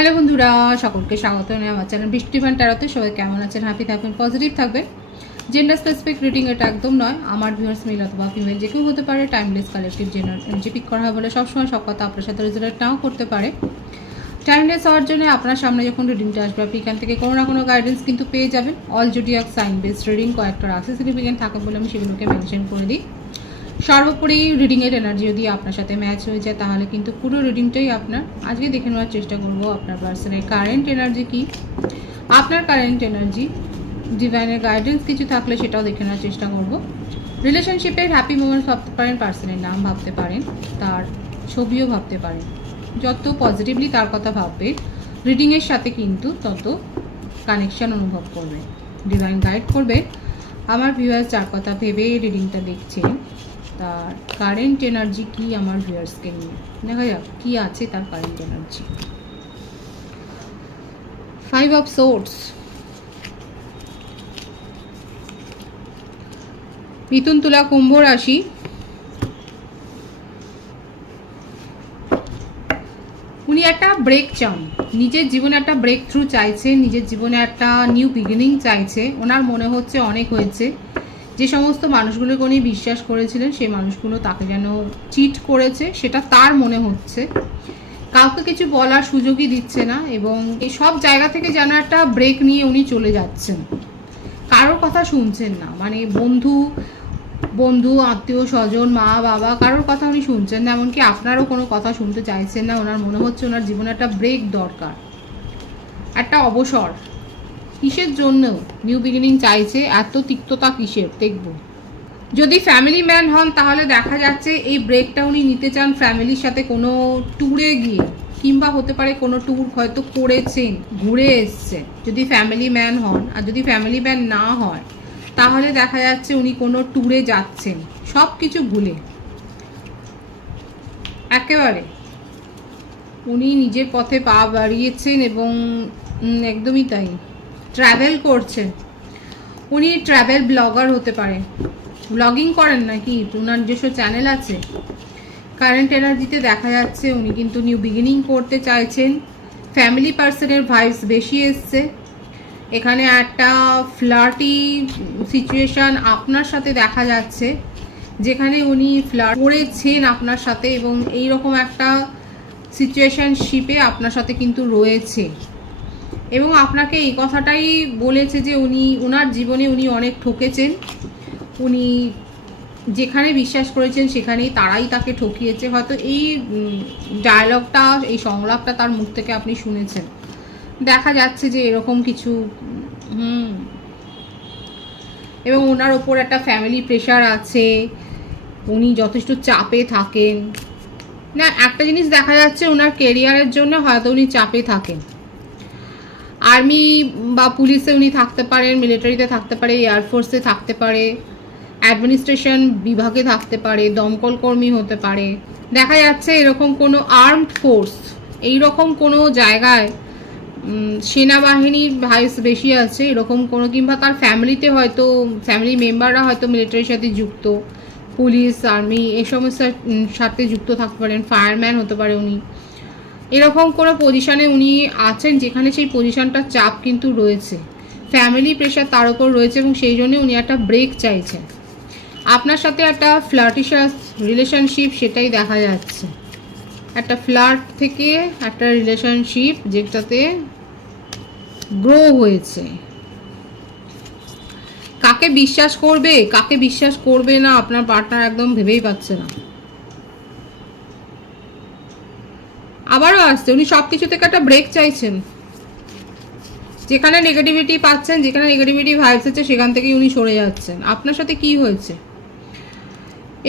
Hello বন্ধুরা, সকলকে স্বাগত জানাই আমার চ্যানেল বৃষ্টি ফান ট্যারোতে। সবাই কেমন আছেন? হ্যাপি থাকবেন, পজিটিভ থাকবেন। জেন্ডার স্পেসিফিক রিডিং এটা একদম নয়। আমার ভিউয়ার্স মেল অথবা ফিমেল যে কেউ হতে পারে। টাইমলেস কালেকটিভ যে পিক করা হয় বলে সবসময় সব কথা আপনার সাথে রেজোনেট নাও করতে পারে। টাইমলেস হওয়ার জন্য আপনার সামনে যখন রিডিংটা আসবে আপনি এখান থেকে কোনো না কোনো গাইডেন্স কিন্তু পেয়ে যাবেন। All zodiac sign based reading কয়েকটা রাশি সিগনিফিকেন্ট থাকে বলে আমি সেগুলোকে মেনশন করে দিই। সর্বোপরি রিডিংয়ের এনার্জি যদি আপনার সাথে ম্যাচ হয়ে যায় তাহলে কিন্তু পুরো রিডিংটাই আপনার। আজকে দেখে নেওয়ার চেষ্টা করব আপনার পার্সনের কারেন্ট এনার্জি কী, আপনার কারেন্ট এনার্জি, ডিভাইনের গাইডেন্স কিছু থাকলে সেটাও দেখে নেওয়ার চেষ্টা করব। রিলেশনশিপের হ্যাপি মোমেন্টস ভাবতে পারেন, পার্সনের নাম ভাবতে পারেন, তার ছবিও ভাবতে পারেন। যত পজিটিভলি তার কথা ভাববে রিডিংয়ের সাথে কিন্তু তত কানেকশান অনুভব করবে, ডিভাইন গাইড করবে। আমার ভিউয়ার্স যার কথা ভেবে রিডিংটা দেখছেন তার কারেন্ট এনার্জি কি আমার ভিউয়ার্সকে নিয়ে দেখা যাক কী আছে তার কারেন্ট এনার্জি। 5 অফ সোর্ডস, মিথুন, তুলা, কুম্ভ রাশি। উনি একটা ব্রেক চান, নিজের জীবনে একটা ব্রেক থ্রু চাইছে, নিজের জীবনে একটা নিউ বিগিনিং চাইছে। ওনার মনে হচ্ছে অনেক হয়েছে, যে সমস্ত মানুষগুলোকে উনি বিশ্বাস করেছিলেন সেই মানুষগুলো তাকে যেন চিট করেছে সেটা তার মনে হচ্ছে। কাউকে কিছু বলার সুযোগই দিচ্ছে না এবং এই সব জায়গা থেকে যেন একটা ব্রেক নিয়ে উনি চলে যাচ্ছেন। কারোর কথা শুনছেন না, মানে বন্ধু আত্মীয় স্বজন, মা বাবা, কারোর কথা উনি শুনছেন না, এমনকি আপনারও কোনো কথা শুনতে চাইছেন না। ওনার মনে হচ্ছে ওনার জীবনে একটা ব্রেক দরকার, একটা অবসর। কিসের জন্য নিউ বিগিনিং চাইছে, এত তিক্ততা কিসের দেখব। যদি ফ্যামিলি ম্যান হন তাহলে দেখা যাচ্ছে এই ব্রেকটা উনি নিতে চান ফ্যামিলির সাথে কোনো ট্যুরে গিয়ে, কিংবা হতে পারে কোনো ট্যুর হয়তো করেছেন, ঘুরে এসছেন যদি ফ্যামিলি ম্যান হন। আর যদি ফ্যামিলি ম্যান না হয় তাহলে দেখা যাচ্ছে উনি কোনো ট্যুরে যাচ্ছেন সব কিছু ভুলে, একেবারে উনি নিজের পথে পা বাড়িয়েছেন এবং একদমই তাই ট্রাভেল করছেন। উনি ট্রাভেল ব্লগার হতে পারে, ব্লগিং করেন নাকি, ওনার নিজস্ব চ্যানেল আছে। কারেন্ট এনার্জিতে দেখা যাচ্ছে উনি কিন্তু নিউ বিগিনিং করতে চাইছেন। ফ্যামিলি পার্সনের ভাইবস বেশি এসছে। এখানে একটা ফ্লার্টি সিচুয়েশান আপনার সাথে দেখা যাচ্ছে, যেখানে উনি ফ্লার্ট করেছেন আপনার সাথে এবং এইরকম একটা সিচুয়েশনশিপে আপনার সাথে কিন্তু রয়েছে এবং আপনাকে এই কথাটাই বলেছে যে ওনার জীবনে উনি অনেক ঠকেছেন। উনি যেখানে বিশ্বাস করেছেন সেখানেই তারাই তাকে ঠকিয়েছে। হয়তো এই ডায়লগটা, এই সংলাপটা তার মুখ থেকে আপনি শুনেছেন। দেখা যাচ্ছে যে এরকম কিছু এবং ওনার ওপর একটা ফ্যামিলি প্রেশার আছে, উনি যথেষ্ট চাপে থাকেন না। একটা জিনিস দেখা যাচ্ছে ওনার কেরিয়ারের জন্য হয়তো উনি চাপে থাকেন। আর্মি বা পুলিশে উনি থাকতে পারেন, মিলিটারিতে থাকতে পারে, এয়ারফোর্সে থাকতে পারে, অ্যাডমিনিস্ট্রেশন বিভাগে থাকতে পারে, দমকল কর্মী হতে পারে। দেখা যাচ্ছে এরকম কোনো আর্মড ফোর্স, এইরকম কোনো জায়গায় সেনাবাহিনীর ভাইস বেশি আছে এরকম কোনো, কিংবা তার ফ্যামিলিতে হয়তো ফ্যামিলি মেম্বাররা হয়তো মিলিটারির সাথে যুক্ত, পুলিশ আর্মি এই সমস্যার সাথে যুক্ত থাকতে পারেন। ফায়ারম্যান হতে পারে উনি। এরকম কোনো পজিশানে উনি আছেন যেখানে সেই পজিশনটার চাপ কিন্তু রয়েছে, ফ্যামিলি প্রেশার তার উপর রয়েছে এবং সেই জন্য উনি একটা ব্রেক চাইছেন। আপনার সাথে একটা ফ্লার্টিশাস রিলেশনশিপ সেটাই দেখা যাচ্ছে, একটা ফ্লার্ট থেকে একটা রিলেশনশিপ যেটাতে গ্রো হয়েছে। কাকে বিশ্বাস করবে কাকে বিশ্বাস করবে না আপনার পার্টনার একদম ভেবেই পাচ্ছে না। আবারও আসছে উনি সব কিছু থেকে একটা ব্রেক চাইছেন। যেখানে নেগেটিভিটি পাচ্ছেন, যেখানে নেগেটিভিটি ভাইবস হচ্ছে সেখান থেকেই উনি সরে যাচ্ছেন। আপনার সাথে কি হয়েছে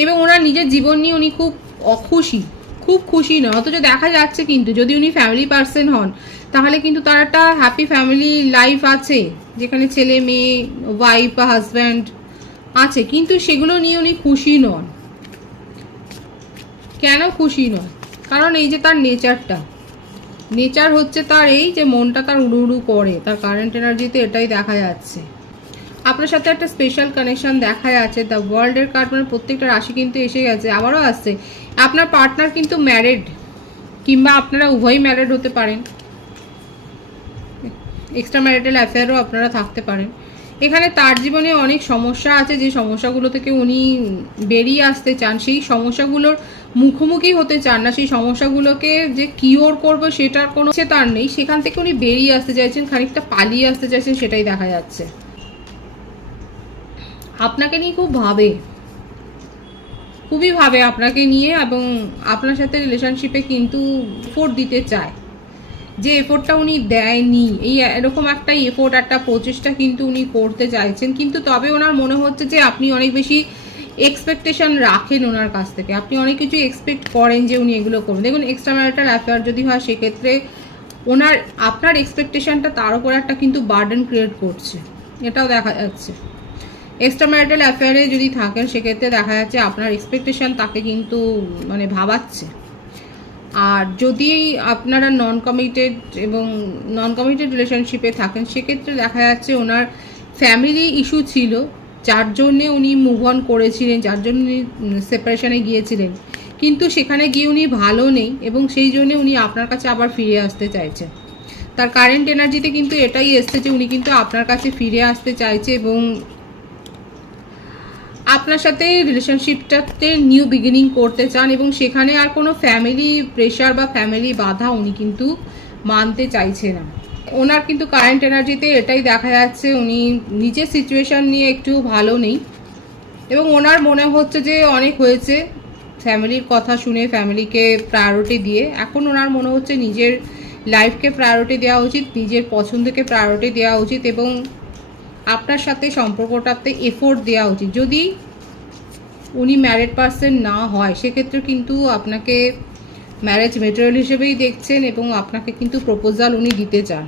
এবং ওনার নিজের জীবন নিয়ে উনি খুব অখুশি, খুব খুশি না। অথচ দেখা যাচ্ছে কিন্তু যদি উনি ফ্যামিলি পার্সন হন তাহলে কিন্তু তার একটা হ্যাপি ফ্যামিলি লাইফ আছে, যেখানে ছেলে মেয়ে, ওয়াইফ বা হাজব্যান্ড আছে, কিন্তু সেগুলো নিয়ে উনি খুশি নন। কেন খুশি নন? কারণ এই যে তার নেচার হচ্ছে তার এই যে মনটা তার উড়ু উড়ু করে, তার কারেন্ট এনার্জিতে এটাই দেখা যাচ্ছে। আপনার সাথে একটা স্পেশাল কানেকশন দেখা যাচ্ছে। দ্য ওয়ার্ল্ডের কার্ড মানে প্রত্যেকটা রাশি কিন্তু এসে গেছে, আবারও আসছে। আপনার পার্টনার কিন্তু ম্যারিড, কিংবা আপনারা উভয়ই ম্যারিড হতে পারেন। এক্সট্রা ম্যারিটাল অ্যাফেয়ারও আপনারা থাকতে পারেন। এখানে তার জীবনে অনেক সমস্যা আছে, যে সমস্যাগুলো থেকে উনি বেরিয়ে আসতে চান, সেই সমস্যাগুলোর মুখোমুখি হতে চান না, সেই সমস্যাগুলোকে যে কিওর করবো সেটার কোনো তার নেই, সেখান থেকে উনি বেরিয়ে আসতে চাইছেন, খানিকটা পালিয়ে আসতে চাইছেন, সেটাই দেখা যাচ্ছে। আপনাকে নিয়ে খুবই ভাবে আপনাকে নিয়ে, এবং আপনার সাথে রিলেশনশিপে কিন্তু এফোর্ট দিতে চায়, যে এফোর্টটা উনি দেয়নি, এই এরকম একটা এফোর্ট, একটা প্রচেষ্টা কিন্তু উনি করতে চাইছেন। কিন্তু তবে ওনার মনে হচ্ছে যে আপনি অনেক বেশি এক্সপেকটেশন রাখেন ওনার কাছ থেকে, আপনি অনেক কিছু এক্সপেক্ট করেন যে উনি এগুলো করবেন। দেখুন, এক্সট্রা ম্যারিটাল অ্যাফেয়ার যদি হয় সেক্ষেত্রে আপনার এক্সপেকটেশনটা তার উপর একটা কিন্তু বার্ডেন ক্রিয়েট করছে, এটাও দেখা যাচ্ছে। এক্সট্রা ম্যারিটাল অ্যাফেয়ারে যদি থাকেন সেক্ষেত্রে দেখা যাচ্ছে আপনার এক্সপেকটেশন তাকে কিন্তু মানে ভাবাচ্ছে। আর যদি আপনারা নন কমিটেড রিলেশনশিপে থাকেন সেক্ষেত্রে দেখা যাচ্ছে ওনার ফ্যামিলি ইস্যু ছিল, যার জন্যে উনি মুভ অন করেছিলেন, যার জন্য উনি সেপারেশনে গিয়েছিলেন, কিন্তু সেখানে গিয়ে উনি ভালো নেই, এবং সেই জন্যে উনি আপনার কাছে আবার ফিরে আসতে চাইছেন। তার কারেন্ট এনার্জিতে কিন্তু এটাই এসছে যে উনি কিন্তু আপনার কাছে ফিরে আসতে চাইছে, এবং আপনার সাথে রিলেশনশিপটাতে নিউ বিগিনিং করতে চান, এবং সেখানে আর কোনো ফ্যামিলি প্রেশার বা ফ্যামিলি বাধা উনি কিন্তু মানতে চাইছে না। ওনার কিন্তু কারেন্ট এনার্জিতে এটাই দেখা যাচ্ছে, উনি নিজের সিচুয়েশান নিয়ে একটু ভালো নেই, এবং ওনার মনে হচ্ছে যে অনেক হয়েছে ফ্যামিলির কথা শুনে, ফ্যামিলিকে প্রায়োরিটি দিয়ে। এখন ওনার মনে হচ্ছে নিজের লাইফকে প্রায়োরিটি দেওয়া উচিত, নিজের পছন্দকে প্রায়োরিটি দেওয়া উচিত, এবং আপনার সাথে সম্পর্কটাতে এফোর্ট দেওয়া উচিত। যদি উনি ম্যারিড পারসন না হয় সেক্ষেত্রে কিন্তু আপনাকে ম্যারেজ মেটেরিয়াল হিসেবেই দেখছেন, এবং আপনাকে কিন্তু প্রপোজাল উনি দিতে চান।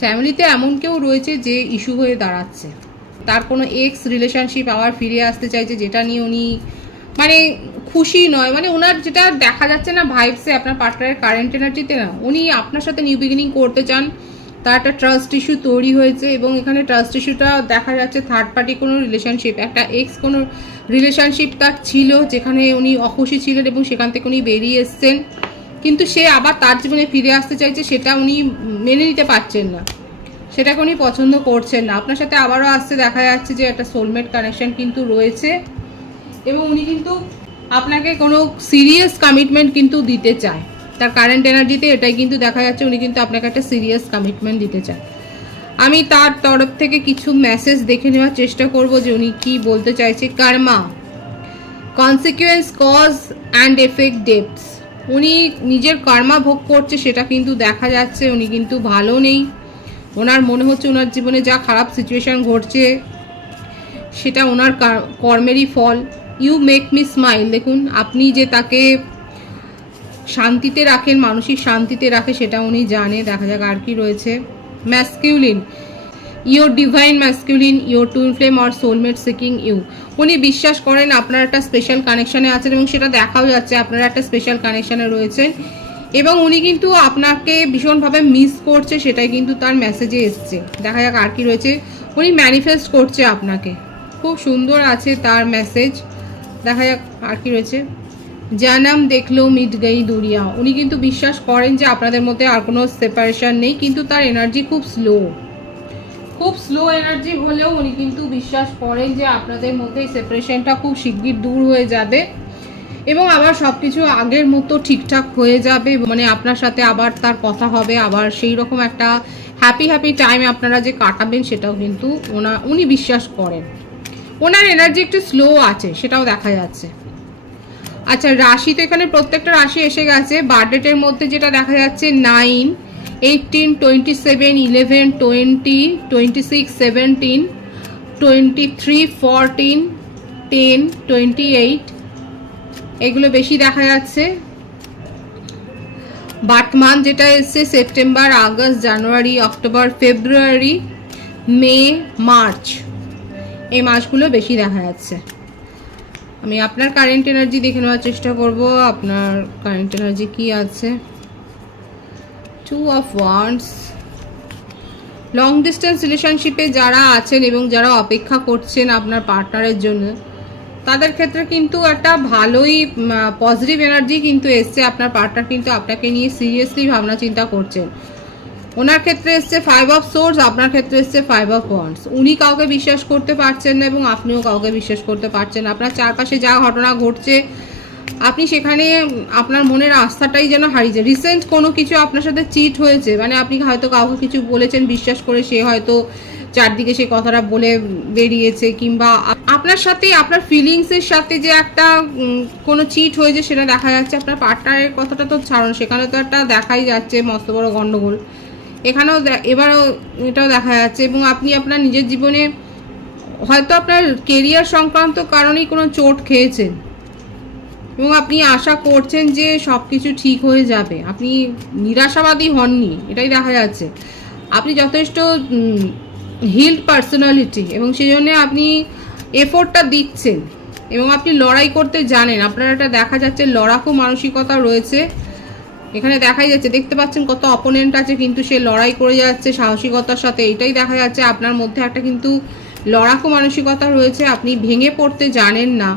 ফ্যামিলিতে এমন কেউ রয়েছে যে ইস্যু হয়ে দাঁড়াচ্ছে, তার কোনো এক্স রিলেশনশিপ আবার ফিরে আসতে চাইছে, যেটা নিয়ে উনি মানে খুশি নয়। মানে ওনার যেটা দেখা যাচ্ছে না ভাইবসে, আপনার পার্টনারের কারেন্ট এনার্জিতে না, উনি আপনার সাথে নিউ বিগিনিং করতে চান, তার একটা ট্রাস্ট ইস্যু তৈরি হয়েছে, এবং এখানে ট্রাস্ট ইস্যুটা দেখা যাচ্ছে থার্ড পার্টি কোনো রিলেশনশিপ, একটা এক্স কোনো রিলেশনশিপ তার ছিল যেখানে উনি অখুশি ছিলেন, এবং সেখান থেকে উনি বেরিয়ে এসছেন, কিন্তু সে আবার তার জীবনে ফিরে আসতে চাইছে, সেটা উনি মেনে নিতে পারছেন না, সেটাকে উনি পছন্দ করছেন না। আপনার সাথে আবারও আসতে দেখা যাচ্ছে যে একটা সোলমেট কানেকশন কিন্তু রয়েছে, এবং উনি কিন্তু আপনাকে কোনো সিরিয়াস কমিটমেন্ট কিন্তু দিতে চায়। তার কারেন্ট এনার্জিতে এটাই কিন্তু দেখা যাচ্ছে, উনি কিন্তু আপনাকে একটা সিরিয়াস কমিটমেন্ট দিতে চায়। আমি তার তরফ থেকে কিছু মেসেজ দেখে নেওয়ার চেষ্টা করব যে উনি কি বলতে চাইছে। Karma, consequence, cause and effect, ডেপথস। উনি নিজের কর্মা ভোগ করছে, সেটা কিন্তু দেখা যাচ্ছে। উনি কিন্তু ভালো নেই, ওনার মনে হচ্ছে ওনার জীবনে যা খারাপ সিচুয়েশান ঘটছে সেটা ওনার কর্মেরই ফল। ইউ মেক মি স্মাইল, দেখুন আপনি যে তাকে শান্তিতে রাখেন, মানসিক শান্তিতে রাখে, সেটা উনি জানে। দেখা যাক আর কি রয়েছে। Masculine, your divine masculine, your twin flame or soulmate seeking you. উনি বিশ্বাস করেন আপনার একটা স্পেশাল কানেকশানে আছেন, এবং সেটা দেখাও যাচ্ছে আপনারা একটা স্পেশাল কানেকশানে রয়েছেন, এবং উনি কিন্তু আপনাকে ভীষণভাবে মিস করছে, সেটাই কিন্তু তার মেসেজে এসছে। দেখা যাক আর কি রয়েছে। উনি ম্যানিফেস্ট করছে আপনাকে, খুব সুন্দর আছে তার মেসেজ। দেখা যাক আর কি রয়েছে। জানাম দেখলো মিট গই দুনিয়া। উনি কিন্তু বিশ্বাস করেন যে আপনাদের মধ্যে আর কোনো সেপারেশন নেই, কিন্তু তার এনার্জি খুব স্লো এনার্জি হলেও উনি কিন্তু বিশ্বাস করেন যে আপনাদের মধ্যে এই সেপারেশনটা খুব শিগগির দূর হয়ে যাবে, এবং আবার সব কিছু আগের মতো ঠিকঠাক হয়ে যাবে। মানে আপনার সাথে আবার তার কথা হবে, আবার সেই রকম একটা হ্যাপি টাইম আপনারা যে কাটাবেন, সেটাও কিন্তু উনি বিশ্বাস করেন। ওনার এনার্জি একটু স্লো আছে, সেটাও দেখা যাচ্ছে। আচ্ছা, রাশি তো এখানে প্রত্যেকটা রাশি এসে গেছে। বার্থডেটের মধ্যে যেটা দেখা যাচ্ছে 9, 18, 27, 11, 20, 26, 17, 23, 14, 10, 28, এগুলো বেশি দেখা যাচ্ছে। বার্থমান যেটা এসছে সেপ্টেম্বর, আগস্ট, জানুয়ারি, অক্টোবর, ফেব্রুয়ারি, মে, মার্চ, এই মাসগুলো বেশি দেখা যাচ্ছে। আমি আপনার কারেন্ট এনার্জি দেখে নেওয়ার চেষ্টা করব। আপনার কারেন্ট এনার্জি কি আছে? 2 of Wands। লং ডিস্টেন্স রিলেশনশিপে যারা আছেন এবং যারা অপেক্ষা করছেন আপনার পার্টনারের জন্য, তাদের ক্ষেত্রে কিন্তু একটা ভালোই পজিটিভ এনার্জি কিন্তু এসছে। আপনার পার্টনার কিন্তু আপনাকে নিয়ে সিরিয়াসলি ভাবনা চিন্তা করছেন। ওনার ক্ষেত্রে এসছে 5 অফ সোর্স, আপনার ক্ষেত্রে এসছে 5 অফ ওয়ান্ডস। উনি কাউকে বিশ্বাস করতে পারছেন না এবং আপনিও কাউকে বিশ্বাস করতে পারছেন না। আপনার চারপাশে যা ঘটনা ঘটছে আপনি সেখানে আপনার মনের আস্থাটাই যেন হারিয়েছে। রিসেন্ট কোনো কিছু আপনার সাথে চিট হয়েছে, মানে আপনি হয়তো কাউকে কিছু বলেছেন বিশ্বাস করে, সে হয়তো চারদিকে সে কথাটা বলে বেরিয়েছে, কিংবা আপনার সাথে আপনার ফিলিংসের সাথে যে একটা কোনো চিট হয়েছে সেটা দেখা যাচ্ছে। আপনার পার্টনারের কথাটা তো ছাড়ুন, সেখানে তো একটা দেখাই যাচ্ছে মস্ত বড় গণ্ডগোল। এখানেও এবারও এটাও দেখা যাচ্ছে। এবং আপনি আপনার নিজের জীবনে হয়তো আপনার কেরিয়ার সংক্রান্ত কারণেই কোনো চোট খেয়েছেন এবং আপনি আশা করছেন যে সব কিছু ঠিক হয়ে যাবে। আপনি নিরাশাবাদী হননি, এটাই দেখা যাচ্ছে। আপনি যথেষ্ট হিল্ড পার্সোনালিটি এবং সেই জন্য আপনি এফোর্টটা দিচ্ছেন এবং আপনি লড়াই করতে জানেন। আপনার একটা দেখা যাচ্ছে লড়াকু মানসিকতা রয়েছে এখানে, দেখাই যাচ্ছে। দেখতে পাচ্ছেন কত অপোনেন্ট আছে, কিন্তু সে লড়াই করে যাচ্ছে সাহসিকতার সাথে, এটাই দেখা যাচ্ছে। আপনার মধ্যে একটা কিন্তু লড়াকু মানসিকতা রয়েছে, আপনি ভেঙে পড়তে জানেন না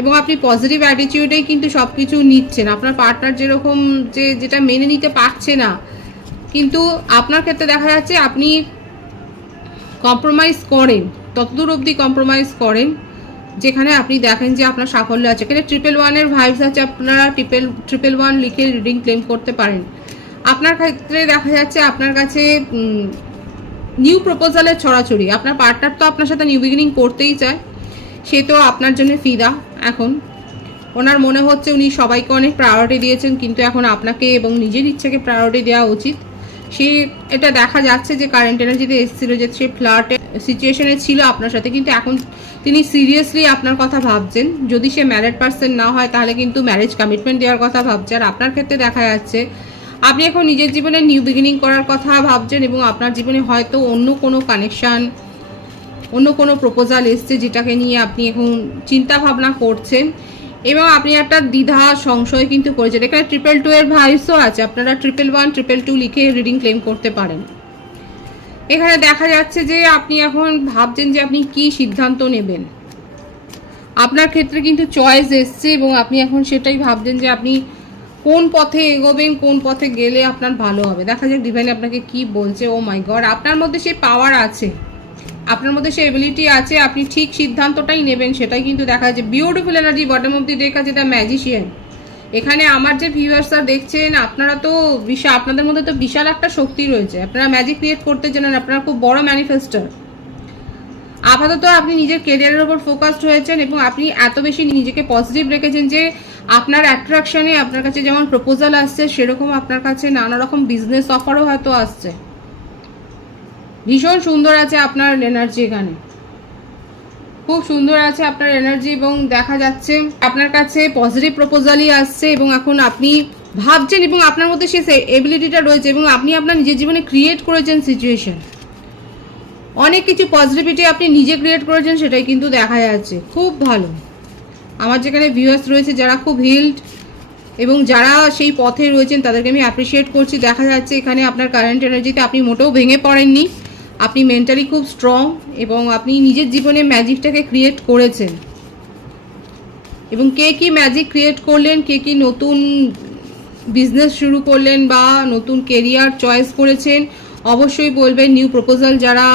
এবং আপনি পজিটিভ অ্যাটিটিউডেই কিন্তু সব কিছু নিচ্ছেন। আপনার পার্টনার যেরকম যেটা মেনে নিতে পারছে না, কিন্তু আপনার ক্ষেত্রে দেখা যাচ্ছে আপনি কম্প্রোমাইজ করেন, ততদূর অবধি কম্প্রোমাইজ করেন যেখানে আপনি দেখেন যে আপনার সাফল্য আছে। এখানে 111-এর ভাইবস আছে, আপনারা 111 লিখে রিডিং ক্লেম করতে পারেন। আপনার ক্ষেত্রে দেখা যাচ্ছে আপনার কাছে নিউ প্রপোজালের ছড়াছড়ি। আপনার পার্টনার তো আপনার সাথে নিউ বিগিনিং করতেই চায়, সে তো আপনার জন্য ফিদা। এখন ওনার মনে হচ্ছে উনি সবাইকে অনেক প্রায়োরিটি দিয়েছেন, কিন্তু এখন আপনাকে এবং নিজের ইচ্ছাকে প্রায়োরিটি দেওয়া উচিত। সে এটা দেখা যাচ্ছে যে কারেন্ট এনার্জিতে এসেছিল যে সে ফ্লার্টের সিচুয়েশনে ছিল আপনার সাথে, কিন্তু এখন তিনি সিরিয়াসলি আপনার কথা ভাবছেন। যদি সে ম্যারিড পার্সন না হয় তাহলে কিন্তু ম্যারেজ কমিটমেন্ট দেওয়ার কথা ভাবছে। আর আপনার ক্ষেত্রে দেখা যাচ্ছে আপনি এখন নিজের জীবনে নিউ বিগিনিং করার কথা ভাবছেন এবং আপনার জীবনে হয়তো অন্য কোনো কানেকশান, অন্য কোনো প্রপোজাল এসছে যেটাকে নিয়ে আপনি এখন চিন্তা ভাবনা করছেন এবং আপনি একটা দ্বিধা সংশয় কিন্তু করেছেন। এখানে 222-এর ভাইসও আছে, আপনারা 111 222 লিখে রিডিং ক্লেম করতে পারেন। এখানে দেখা যাচ্ছে যে আপনি এখন ভাবছেন যে আপনি কি সিদ্ধান্ত নেবেন। আপনার ক্ষেত্রে কিন্তু চয়েস এসছে এবং আপনি এখন সেটাই ভাবছেন যে আপনি কোন পথে এগোবেন, কোন পথে গেলে আপনার ভালো হবে। দেখা যাক ডিভাইন আপনাকে কি বলছে। ও মাই গড, আপনার মধ্যে সেই পাওয়ার আছে, আপনার মধ্যে সেই এবিলিটি আছে, আপনি ঠিক সিদ্ধান্তটাই নেবেন, সেটাই কিন্তু দেখা যাচ্ছে। Beautiful energy bottom of the deck আছে, দ্য ম্যাজিশিয়ান। এখানে আমার যে ভিউয়ার্সরা দেখছেন, আপনারা তো বিশাল, আপনাদের মধ্যে তো বিশাল একটা শক্তি রয়েছে, আপনারা ম্যাজিক ক্রিয়েট করতে জানেন, আপনারা খুব বড় ম্যানিফেস্টার। আপাতত আপনি নিজের কেরিয়ারের ওপর ফোকাসড হয়েছেন এবং আপনি এত বেশি নিজেকে পজিটিভ রেখেছেন যে আপনার অ্যাট্রাকশনে আপনার কাছে যেমন প্রপোজাল আসছে, সেরকম আপনার কাছে নানা রকম বিজনেস অফারও হয়তো আসছে। ভীষণ সুন্দর আছে আপনার এনার্জি, এখানে খুব সুন্দর আছে আপনার এনার্জি এবং দেখা যাচ্ছে আপনার কাছে পজিটিভ প্রপোজালই আসছে এবং এখন আপনি ভাবছেন এবং আপনার মধ্যে সেই এবিলিটিটা রয়েছে এবং আপনি আপনার নিজের জীবনে ক্রিয়েট করেছেন সিচুয়েশন, অনেক কিছু পজিটিভিটি আপনি নিজে ক্রিয়েট করেছেন, সেটাই কিন্তু দেখা যাচ্ছে। খুব ভালো। আমার যেখানে ভিউয়ার্স রয়েছে যারা খুব হিল্ড এবং যারা সেই পথে রয়েছেন তাদেরকে আমি অ্যাপ্রিসিয়েট করছি। দেখা যাচ্ছে এখানে আপনার কারেন্ট এনার্জিতে আপনি মোটেও ভেঙে পড়েননি, আপনি মেন্টালি খুব স্ট্রং এবং আপনি নিজের জীবনে ম্যাজিকটাকে ক্রিয়েট করেছেন। এবং কে কি ম্যাজিক ক্রিয়েট করলেন, কে কি নতুন বিজনেস শুরু করলেন বা নতুন কেরিয়ার চয়েস করেছেন, অবশ্যই বলবেন। নিউ প্রপোজাল যারা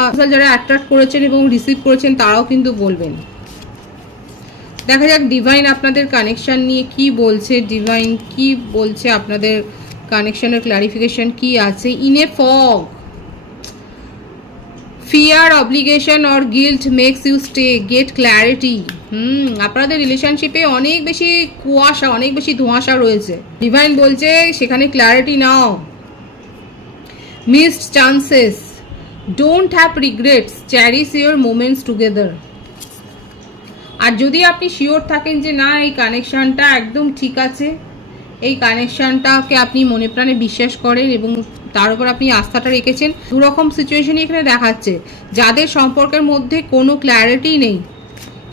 অ্যাট্রাক্ট করেছেন এবং রিসিভ করেছেন তারাও কিন্তু বলবেন। দেখা যাক ডিভাইন আপনাদের কানেকশান নিয়ে কি বলছে, ডিভাইন কি বলছে, আপনাদের কানেকশানের ক্লারিফিকেশন কি আছে। In a fog, fear, obligation or guilt makes you stay, get clarity. আপনাদের রিলেশনশিপে অনেক বেশি কুয়াশা, অনেক বেশি ধোঁয়াশা রয়েছে। ডিভাইন বলছে সেখানে ক্ল্যারিটি নাও। Missed chances, don't have regrets, cherish your moments together. আর যদি আপনি শিওর থাকেন যে না এই কানেকশানটা একদম ঠিক আছে, এই কানেকশানটাকে আপনি মনে প্রাণে বিশ্বাস করেন এবং তার উপর আপনি আস্থাটা রেখেছেন, দুরকম সিচুয়েশনই এখানে দেখাচ্ছে। যাদের সম্পর্কের মধ্যে কোনো ক্ল্যারিটি নেই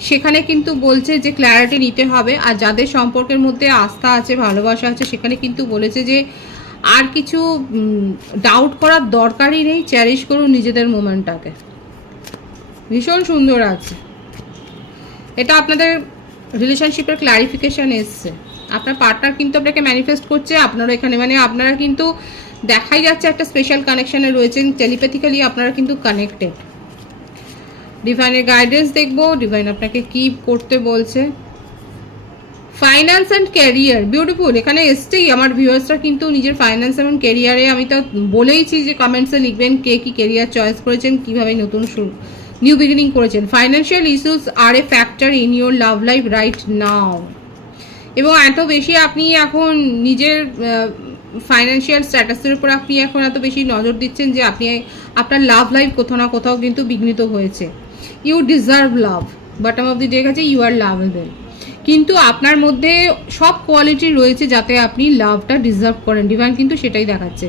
সেখানে কিন্তু বলছে যে ক্ল্যারিটি নিতে হবে, আর যাদের সম্পর্কের মধ্যে আস্থা আছে, ভালোবাসা আছে, সেখানে কিন্তু বলেছে যে আর কিছু ডাউট করার দরকারই নেই, চ্যারিশ করুন নিজেদের মোমেন্টটাকে। ভীষণ সুন্দর আছে। এটা আপনাদের রিলেশনশিপের ক্লারিফিকেশান এসছে। আপনার পার্টনার কিন্তু আপনাকে ম্যানিফেস্ট করছে, আপনারা এখানে মানে আপনারা কিন্তু দেখাই যাচ্ছে একটা স্পেশাল কানেকশানে রয়েছেন, টেলিপ্যাথিক্যালি আপনারা কিন্তু কানেক্টেড। ডিভাইনের গাইডেন্স দেখবো, ডিভাইন আপনাকে কি করতে বলছে। Finance and career, beautiful. এখানে এসছেই আমার ভিউয়ার্সরা কিন্তু নিজের ফাইন্যান্স এবং ক্যারিয়ারে, আমি তো বলেইছি যে কমেন্টসে লিখবেন কে কি ক্যারিয়ার চয়েস করেছেন, কীভাবে নতুন নিউ বিগিনিং করেছেন। Financial issues are a factor in your love life right now. এবং এত বেশি আপনি এখন নিজের ফাইন্যান্সিয়াল স্ট্যাটাসের উপর আপনি এখন এত বেশি নজর দিচ্ছেন যে আপনি আপনার লাভ লাইফ কোথাও না কোথাও কিন্তু বিঘ্নিত হয়েছে। You deserve love, bottom of the deck আছে ইউ আর লাভেবল, কিন্তু আপনার মধ্যে সব কোয়ালিটি রয়েছে যাতে আপনি লাভটা ডিজার্ভ করেন। ডিভাইন কিন্তু সেটাই দেখাচ্ছে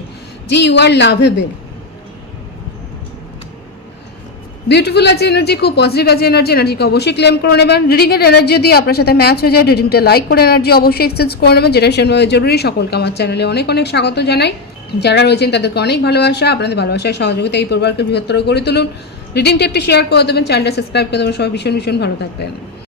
যে ইউ আর লাভেবল। বিউটিফুল আছে এনার্জি, খুব পজিটিভ আছে এনার্জি, এনার্জিকে অবশ্যই ক্লেম করে নেবেন। রিডিংয়ের এনার্জি যদি আপনার সাথে ম্যাচ হয়ে যায়, রিডিংটা লাইক করে এনার্জি অবশ্যই এক্সচেঞ্জ করে নেবেন, যেটা সেভাবে জরুরি। সকলকে আমার চ্যানেলে অনেক অনেক স্বাগত জানাই। যারা রয়েছেন তাদেরকে অনেক ভালোবাসা, আপনাদের ভালোবাসার সহযোগিতা এই পরিবারকে বৃহত্তর করে তুলুন। রিডিংটা একটু শেয়ার করে দেবেন, চ্যানেলটা সাবস্ক্রাইব করে দেবেন। সবাই ভীষণ ভীষণ ভালো থাকবেন।